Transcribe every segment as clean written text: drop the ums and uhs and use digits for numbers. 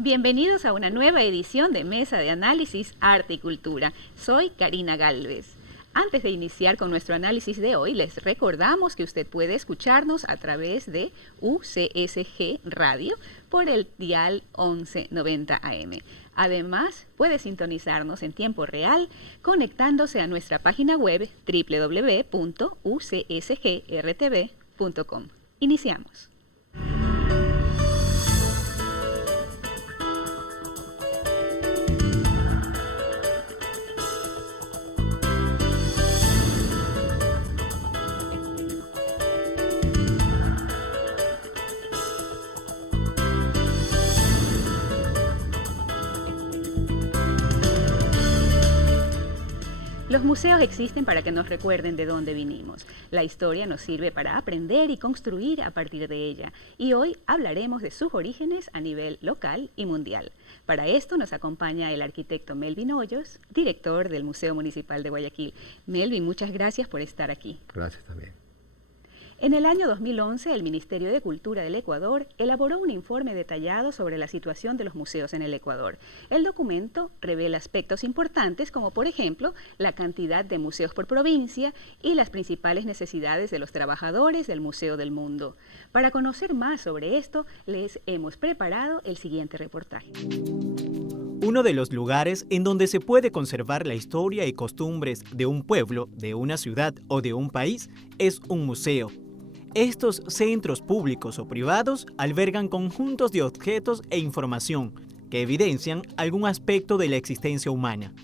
Bienvenidos a una nueva edición de Mesa de Análisis, Arte y Cultura. Soy Karina Galvez. Antes de iniciar con nuestro análisis de hoy, les recordamos que usted puede escucharnos a través de UCSG Radio por el dial 1190 AM. Además, puede sintonizarnos en tiempo real conectándose a nuestra página web www.ucsgrtv.com. Iniciamos. Los museos existen para que nos recuerden de dónde vinimos. La historia nos sirve para aprender y construir a partir de ella. Y hoy hablaremos de sus orígenes a nivel local y mundial. Para esto nos acompaña el arquitecto Melvin Hoyos, director del Museo Municipal de Guayaquil. Melvin, muchas gracias por estar aquí. Gracias también. En el año 2011, el Ministerio de Cultura del Ecuador elaboró un informe detallado sobre la situación de los museos en el Ecuador. El documento revela aspectos importantes como, por ejemplo, la cantidad de museos por provincia y las principales necesidades de los trabajadores del Museo del Mundo. Para conocer más sobre esto, les hemos preparado el siguiente reportaje. Uno de los lugares en donde se puede conservar la historia y costumbres de un pueblo, de una ciudad o de un país es un museo. Estos centros públicos o privados albergan conjuntos de objetos e información que evidencian algún aspecto de la existencia humana.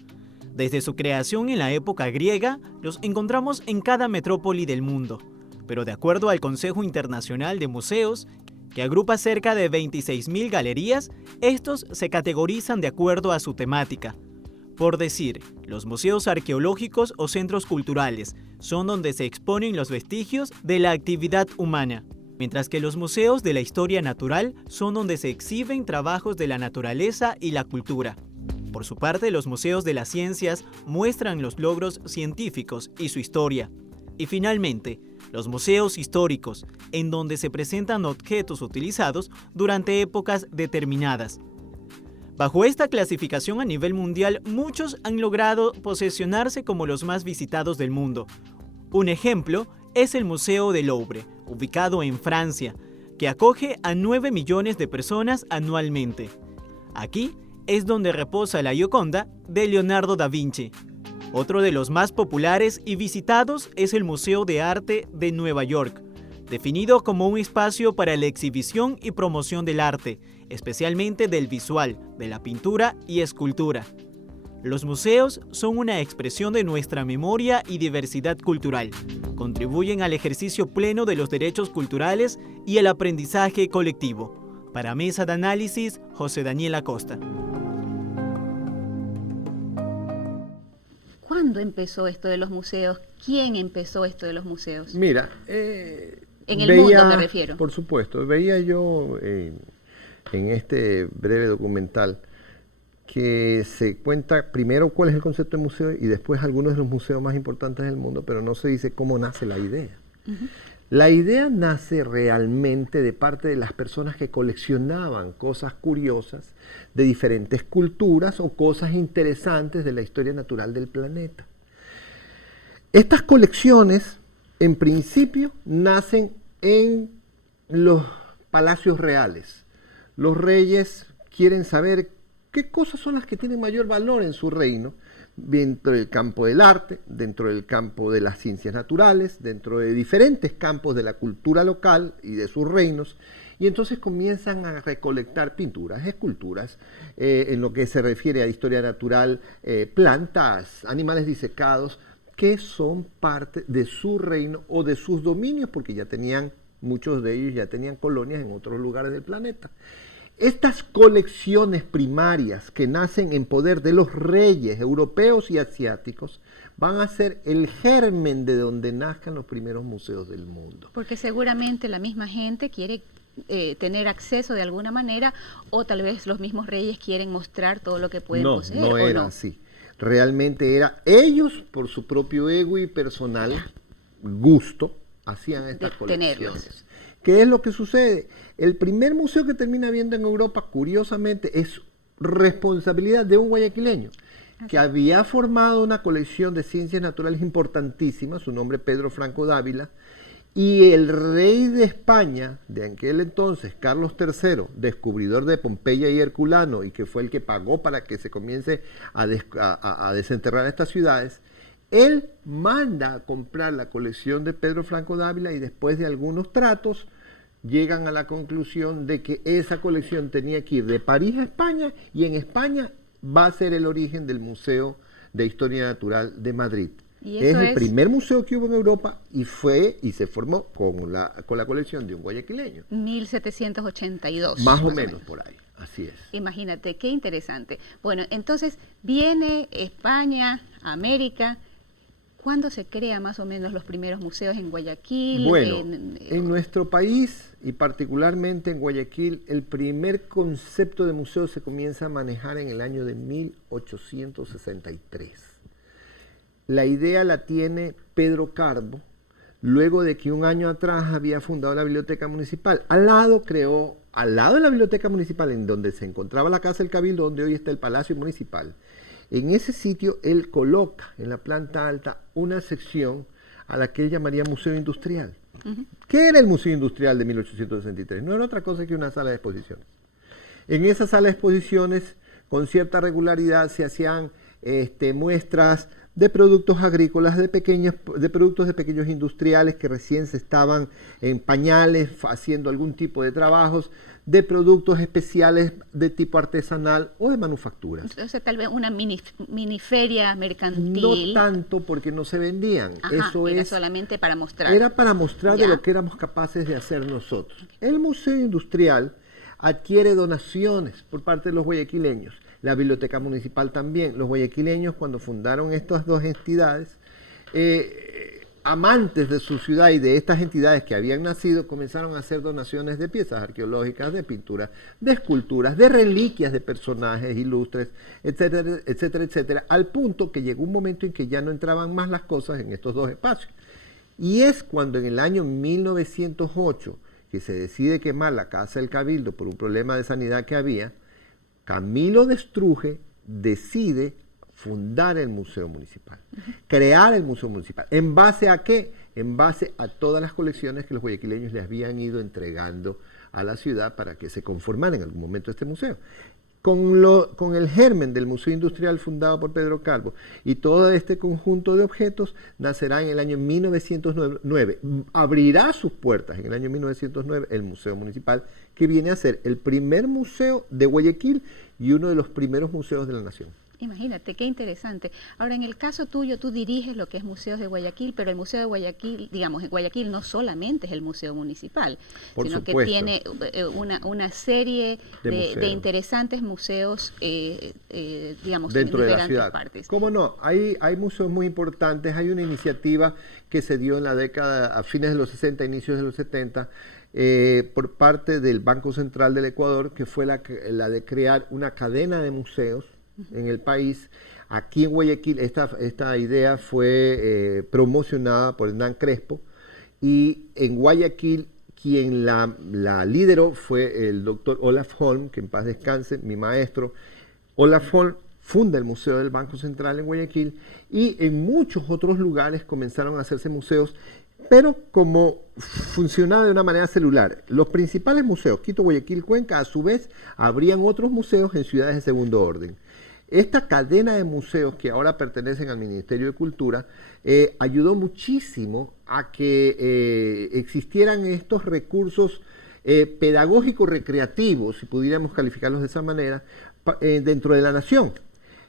Desde su creación en la época griega, los encontramos en cada metrópoli del mundo, pero de acuerdo al Consejo Internacional de Museos, que agrupa cerca de 26.000 galerías, estos se categorizan de acuerdo a su temática. Por decir, los museos arqueológicos o centros culturales son donde se exponen los vestigios de la actividad humana, mientras que los museos de la historia natural son donde se exhiben trabajos de la naturaleza y la cultura. Por su parte, los museos de las ciencias muestran los logros científicos y su historia. Y finalmente, los museos históricos, en donde se presentan objetos utilizados durante épocas determinadas. Bajo esta clasificación a nivel mundial, muchos han logrado posesionarse como los más visitados del mundo. Un ejemplo es el Museo del Louvre, ubicado en Francia, que acoge a 9 millones de personas anualmente. Aquí es donde reposa la Gioconda de Leonardo da Vinci. Otro de los más populares y visitados es el Museo de Arte de Nueva York, definido como un espacio para la exhibición y promoción del arte, especialmente del visual, de la pintura y escultura. Los museos son una expresión de nuestra memoria y diversidad cultural. Contribuyen al ejercicio pleno de los derechos culturales y el aprendizaje colectivo. Para Mesa de Análisis, José Daniel Acosta. ¿Cuándo empezó esto de los museos? ¿Quién empezó esto de los museos? Mira, en el mundo me refiero. Por supuesto, veía yo en este breve documental que se cuenta primero cuál es el concepto de museo y después algunos de los museos más importantes del mundo, pero no se dice cómo nace la idea. Uh-huh. La idea nace realmente de parte de las personas que coleccionaban cosas curiosas de diferentes culturas o cosas interesantes de la historia natural del planeta. Estas colecciones, en principio, nacen en los palacios reales. Los reyes quieren saber qué cosas son las que tienen mayor valor en su reino, dentro del campo del arte, dentro del campo de las ciencias naturales, dentro de diferentes campos de la cultura local y de sus reinos, y entonces comienzan a recolectar pinturas, esculturas, en lo que se refiere a historia natural, plantas, animales disecados, que son parte de su reino o de sus dominios, porque ya tenían, muchos de ellos ya tenían colonias en otros lugares del planeta. Estas colecciones primarias que nacen en poder de los reyes europeos y asiáticos van a ser el germen de donde nazcan los primeros museos del mundo. Porque seguramente la misma gente quiere tener acceso de alguna manera, o tal vez los mismos reyes quieren mostrar todo lo que pueden poseer. No era así. Realmente era ellos, por su propio ego y personal gusto, hacían estas colecciones. ¿Qué es lo que sucede? El primer museo que termina viendo en Europa, curiosamente, es responsabilidad de un guayaquileño que había formado una colección de ciencias naturales importantísima, su nombre Pedro Franco Dávila, y el rey de España de aquel entonces, Carlos III, descubridor de Pompeya y Herculano, y que fue el que pagó para que se comience a desenterrar estas ciudades, él manda a comprar la colección de Pedro Franco Dávila y después de algunos tratos llegan a la conclusión de que esa colección tenía que ir de París a España y en España va a ser el origen del Museo de Historia Natural de Madrid. Es el primer museo que hubo en Europa y se formó con la colección de un guayaquileño. 1782. Más o menos por ahí, así es. Imagínate, qué interesante. Bueno, entonces viene España, América. ¿Cuándo se crea más o menos los primeros museos en Guayaquil? Bueno, en nuestro país y particularmente en Guayaquil, el primer concepto de museo se comienza a manejar en el año de 1863. La idea la tiene Pedro Carbo, luego de que un año atrás había fundado la Biblioteca Municipal. Al lado de la Biblioteca Municipal, en donde se encontraba la Casa del Cabildo, donde hoy está el Palacio Municipal, en ese sitio él coloca en la planta alta una sección a la que él llamaría Museo Industrial. ¿Qué era el Museo Industrial de 1863? No era otra cosa que una sala de exposiciones. En esa sala de exposiciones, con cierta regularidad, se hacían muestras de productos agrícolas, de productos de pequeños industriales que recién se estaban en pañales, haciendo algún tipo de trabajos, de productos especiales de tipo artesanal o de manufacturas. Entonces tal vez una mini feria mercantil. No tanto porque no se vendían. Ajá, era solamente para mostrar. Era para mostrar de lo que éramos capaces de hacer nosotros. El Museo Industrial adquiere donaciones por parte de los guayaquileños. La Biblioteca Municipal también. Los guayaquileños, cuando fundaron estas dos entidades, amantes de su ciudad y de estas entidades que habían nacido, comenzaron a hacer donaciones de piezas arqueológicas, de pinturas, de esculturas, de reliquias de personajes ilustres, etcétera, etcétera, etcétera, al punto que llegó un momento en que ya no entraban más las cosas en estos dos espacios. Y es cuando en el año 1908, que se decide quemar la Casa del Cabildo por un problema de sanidad que había, Camilo de Estruje decide fundar el Museo Municipal, crear el Museo Municipal. ¿En base a qué? En base a todas las colecciones que los guayaquileños les habían ido entregando a la ciudad para que se conformara en algún momento este museo. Con el germen del Museo Industrial fundado por Pedro Carbo y todo este conjunto de objetos nacerá en el año 1909. Abrirá sus puertas en el año 1909 el Museo Municipal, que viene a ser el primer museo de Guayaquil y uno de los primeros museos de la nación. Imagínate, qué interesante. Ahora, en el caso tuyo, tú diriges lo que es Museos de Guayaquil, pero el Museo de Guayaquil, digamos, en Guayaquil no solamente es el Museo Municipal, sino que tiene una serie de interesantes museos, digamos, dentro en de la diferentes ciudad. partes. ¿Cómo no? Hay museos muy importantes. Hay una iniciativa que se dio en la década, a fines de los 60, inicios de los 70, por parte del Banco Central del Ecuador, que fue la de crear una cadena de museos en el país. Aquí en Guayaquil esta idea fue promocionada por Hernán Crespo, y en Guayaquil quien la lideró fue el doctor Olaf Holm, que en paz descanse, mi maestro. Olaf Holm funda el Museo del Banco Central en Guayaquil, y en muchos otros lugares comenzaron a hacerse museos, pero como funcionaba de una manera celular. Los principales museos, Quito, Guayaquil, Cuenca, a su vez, abrían otros museos en ciudades de segundo orden. Esta cadena de museos que ahora pertenecen al Ministerio de Cultura ayudó muchísimo a que existieran estos recursos pedagógicos recreativos, si pudiéramos calificarlos de esa manera, dentro de la nación.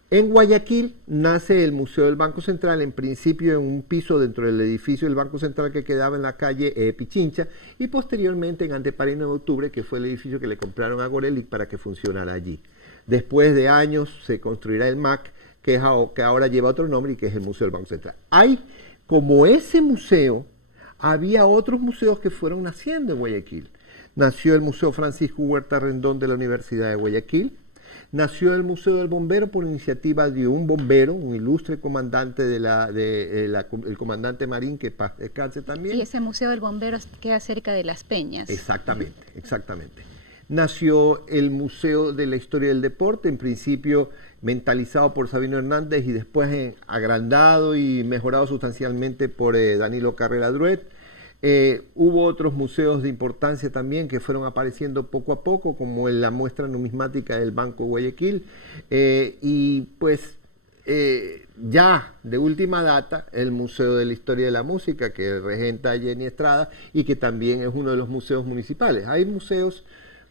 En Guayaquil nace el Museo del Banco Central, en principio en un piso dentro del edificio del Banco Central que quedaba en la calle Pichincha, y posteriormente en Antepara 9 de Octubre, que fue el edificio que le compraron a Gorelick para que funcionara allí. Después de años se construirá el MAC, que ahora lleva otro nombre y que es el Museo del Banco Central. Como ese museo, había otros museos que fueron naciendo en Guayaquil. Nació el Museo Francisco Huerta Rendón de la Universidad de Guayaquil, Nació el Museo del Bombero por iniciativa de un bombero, un ilustre comandante el comandante Marín, que paz descanse también. Y ese Museo del Bombero queda cerca de Las Peñas. Exactamente, exactamente. Nació el Museo de la Historia del Deporte, en principio mentalizado por Sabino Hernández y después agrandado y mejorado sustancialmente por Danilo Carrera Druet. Hubo otros museos de importancia también que fueron apareciendo poco a poco, como la muestra numismática del Banco de Guayaquil, y pues ya de última data el Museo de la Historia de la Música, que regenta Jenny Estrada y que también es uno de los museos municipales. Hay museos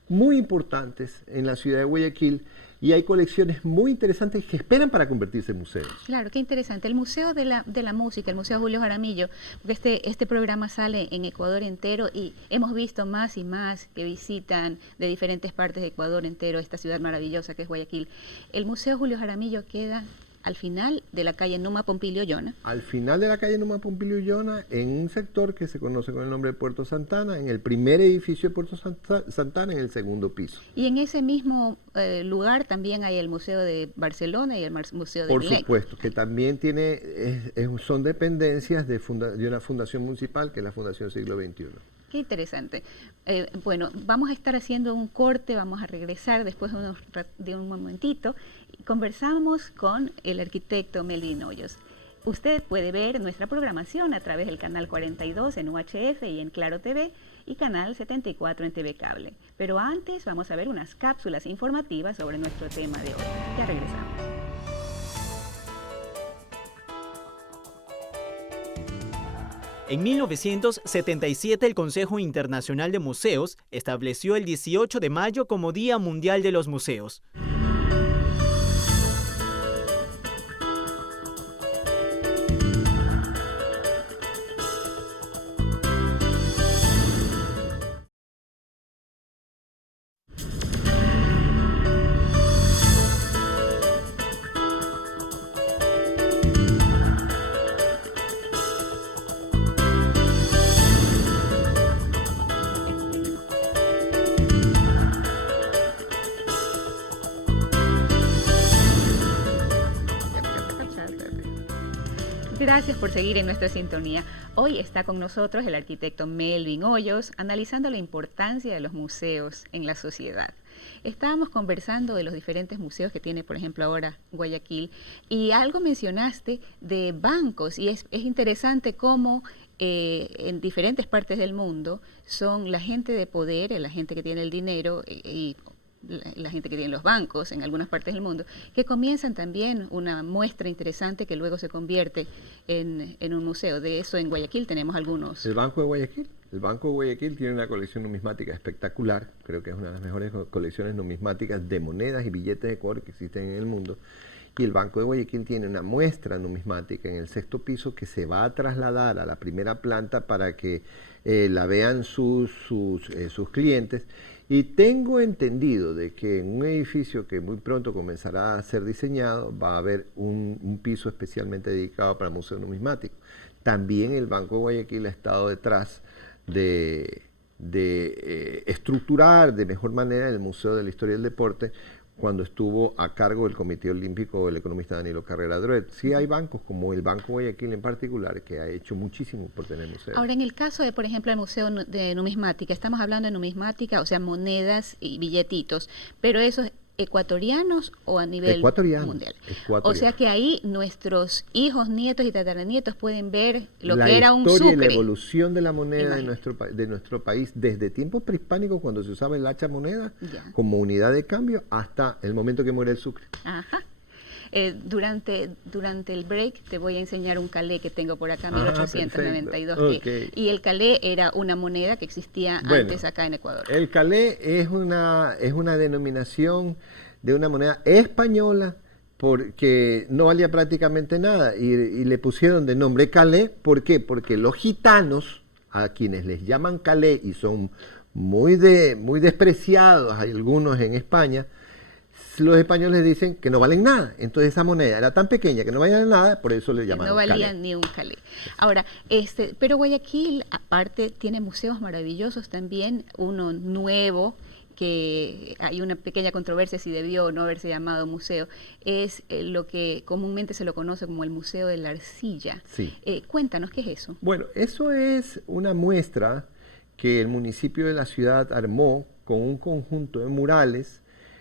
muy importantes en la ciudad de Guayaquil y hay colecciones muy interesantes que esperan para convertirse en museos. Claro, qué interesante. El Museo de la Música, el Museo Julio Jaramillo, porque este programa sale en Ecuador entero y hemos visto más y más que visitan de diferentes partes de Ecuador entero esta ciudad maravillosa que es Guayaquil. El Museo Julio Jaramillo queda al final de la calle Numa Pompilio Yona. Al final de la calle Numa Pompilio Yona, en un sector que se conoce con el nombre de Puerto Santana, en el primer edificio de Puerto Santana, en el segundo piso. Y en ese mismo lugar también hay el Museo de Barcelona y el Museo de Por Belén. supuesto, que también son dependencias de una fundación municipal, que es la Fundación Siglo XXI. Qué interesante. Bueno, vamos a estar haciendo un corte, vamos a regresar después de un momentito. Conversamos con el arquitecto Melvin Hoyos. Usted puede ver nuestra programación a través del canal 42 en UHF y en Claro TV y canal 74 en TV Cable. Pero antes vamos a ver unas cápsulas informativas sobre nuestro tema de hoy. Ya regresamos. En 1977 el Consejo Internacional de Museos estableció el 18 de mayo como Día Mundial de los Museos. Gracias por seguir en nuestra sintonía. Hoy está con nosotros el arquitecto Melvin Hoyos, analizando la importancia de los museos en la sociedad. Estábamos conversando de los diferentes museos que tiene, por ejemplo, ahora Guayaquil, y algo mencionaste de bancos, y es interesante cómo en diferentes partes del mundo son la gente de poder, la gente que tiene el dinero y la gente que tiene los bancos en algunas partes del mundo, que comienzan también una muestra interesante que luego se convierte en un museo. De eso en Guayaquil tenemos algunos. El Banco de Guayaquil. El Banco de Guayaquil tiene una colección numismática espectacular, creo que es una de las mejores colecciones numismáticas de monedas y billetes de Ecuador que existen en el mundo. Y el Banco de Guayaquil tiene una muestra numismática en el sexto piso que se va a trasladar a la primera planta para que la vean sus clientes. Y tengo entendido de que en un edificio que muy pronto comenzará a ser diseñado va a haber un piso especialmente dedicado para el Museo Numismático. También el Banco de Guayaquil ha estado detrás de estructurar de mejor manera el Museo de la Historia del Deporte cuando estuvo a cargo del Comité Olímpico el economista Danilo Carrera Druet. Sí hay bancos, como el Banco Guayaquil en particular, que ha hecho muchísimo por tener museos. Ahora, en el caso de, por ejemplo, el Museo de Numismática, estamos hablando de numismática, o sea, monedas y billetitos, pero esos ecuatorianos o a nivel mundial. O sea que ahí nuestros hijos, nietos y tataranietos pueden ver lo que era un sucre. La historia y la evolución de la moneda de nuestro país desde tiempos prehispánicos, cuando se usaba el hacha moneda como unidad de cambio, hasta el momento que muere el sucre. Ajá. Durante el break te voy a enseñar un calé que tengo por acá, 1892. Y el calé era una moneda que existía antes acá en Ecuador. El calé es una denominación de una moneda española porque no valía prácticamente nada y le pusieron de nombre calé. ¿Por qué? Porque los gitanos, a quienes les llaman calé y son muy despreciados, hay algunos en España, los españoles dicen que no valen nada. Entonces esa moneda era tan pequeña que no valía nada, por eso le llamaban calé. No valía ni un calé. Ahora, pero Guayaquil, aparte, tiene museos maravillosos también, uno nuevo, que hay una pequeña controversia si debió o no haberse llamado museo, es lo que comúnmente se lo conoce como el Museo de la Arcilla. Sí. Cuéntanos, ¿qué es eso? Bueno, eso es una muestra que el municipio de la ciudad armó con un conjunto de murales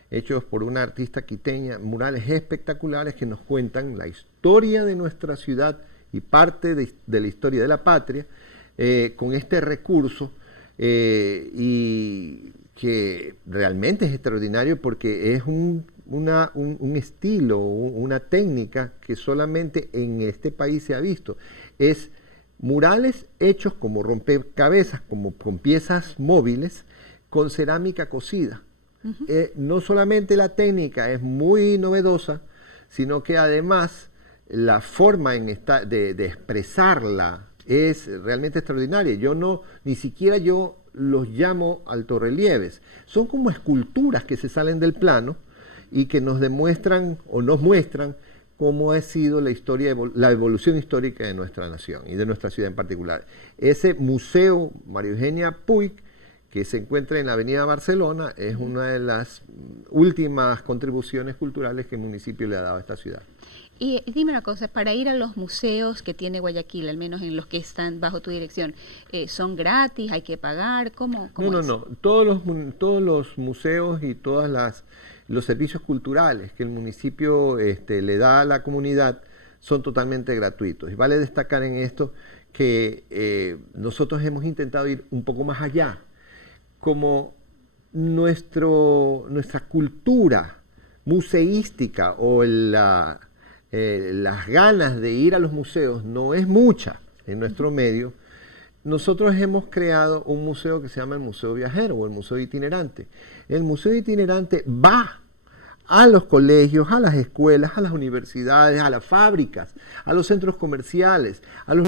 hechos por una artista quiteña, murales espectaculares que nos cuentan la historia de nuestra ciudad y parte de la historia de la patria, con este recurso, y que realmente es extraordinario porque es un estilo, una técnica que solamente en este país se ha visto. Es murales hechos como rompecabezas, como con piezas móviles, con cerámica cocida. No solamente la técnica es muy novedosa, sino que además la forma de expresarla es realmente extraordinaria. Ni siquiera yo los llamo altorrelieves. Son como esculturas que se salen del plano y que nos demuestran o nos muestran cómo ha sido la evolución histórica de nuestra nación y de nuestra ciudad en particular. Ese museo María Eugenia Puig, que se encuentra en la avenida Barcelona, es una de las últimas contribuciones culturales que el municipio le ha dado a esta ciudad. Y dime una cosa, para ir a los museos que tiene Guayaquil, al menos en los que están bajo tu dirección, ¿son gratis? ¿Hay que pagar? ¿Cómo es? No. Todos los museos y los servicios culturales que el municipio le da a la comunidad son totalmente gratuitos. Y vale destacar en esto que nosotros hemos intentado ir un poco más allá. Como nuestra cultura museística o las ganas de ir a los museos no es mucha en nuestro medio, nosotros hemos creado un museo que se llama el Museo Viajero o el Museo Itinerante. El Museo Itinerante va a los colegios, a las escuelas, a las universidades, a las fábricas, a los centros comerciales, a los